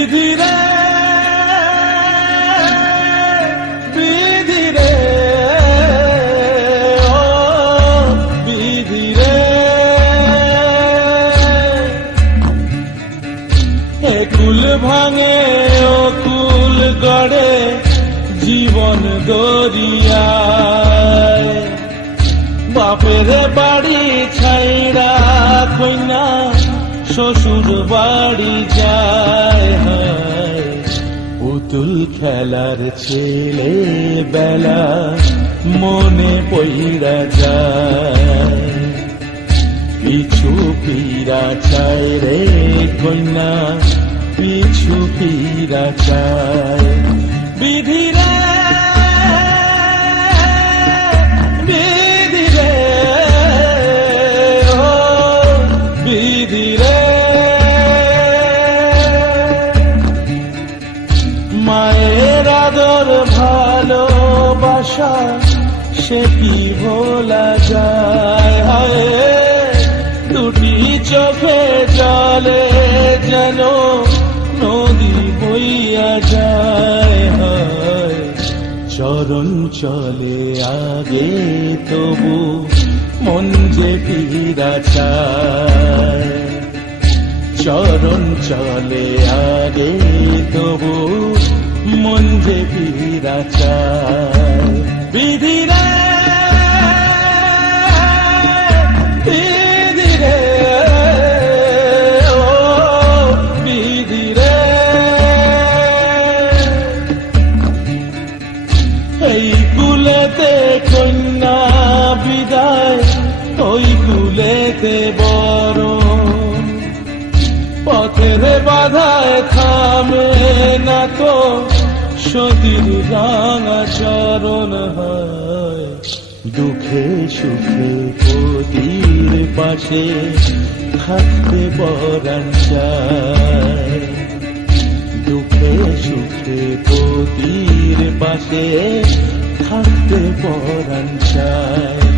বিধিরে বিধিরে, ও বিধিরে। এ কুল ভাঙে, ও কুল গড়ে জীবন দরিয়ায় বাপের বাড়ি ছাইরা কইনা শ্বশুর বাড়ি যায় পুতুল খেলার ছেলে বেলা মনে পইরা যায়। পিছু পীরা চায় রে কন্যা, পিছু পীরা চায়। বিধিরে মায়ের আদর ভালোবাসা, সে কি ভোলা যায়? হায়, দুটি চোখে জলে যেন নদী বইয়া যায়। হায়, চরণ চলে আগে তবু মন যে পীড়া চায়। চরণ চলে আগে তবু যে চায়। বিধিরে বিধিরে, ও বিধিরে। এই কুলেতে কন্যা বিদায়, ওই কুলেতে বড় পথের বাধায় থামে না তো সতীর রাঙা চরণ হয়। দুঃখে সুখে পতির পাশে থাকতে বরণ চায়। দুঃখে সুখে পতির পাশে থাকতে পরাণ চায়।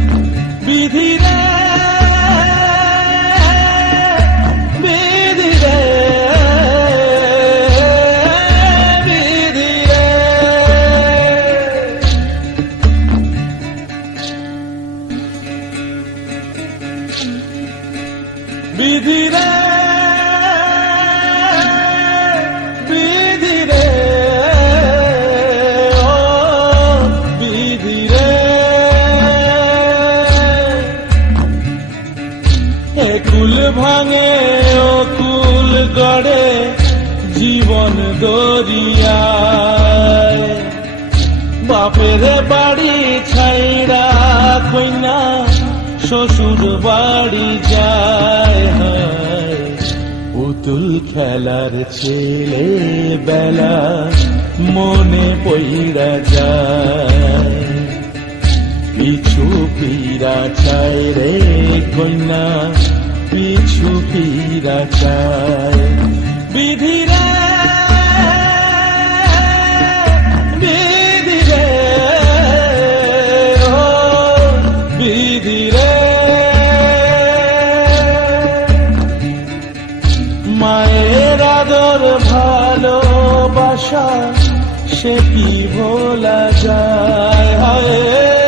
বিধিরে বিধিরে, ও বিধিরে। এ কুল ভাঙে, ও কুল গড়ে জীবন দরিয়ায়। বাপের বাড়ি ছাইরা কইনা, শ্বশুর বাড়ি যায়। পুতুল খেলার ছেলে বেলা মনে পইরা যায়। পিছু পীরা চায় রে কন্যা, পিছু পীরা চায়। বিধিরে বিধিরে বিধিরে ভালোবাসা সে কি ভোলা যায়?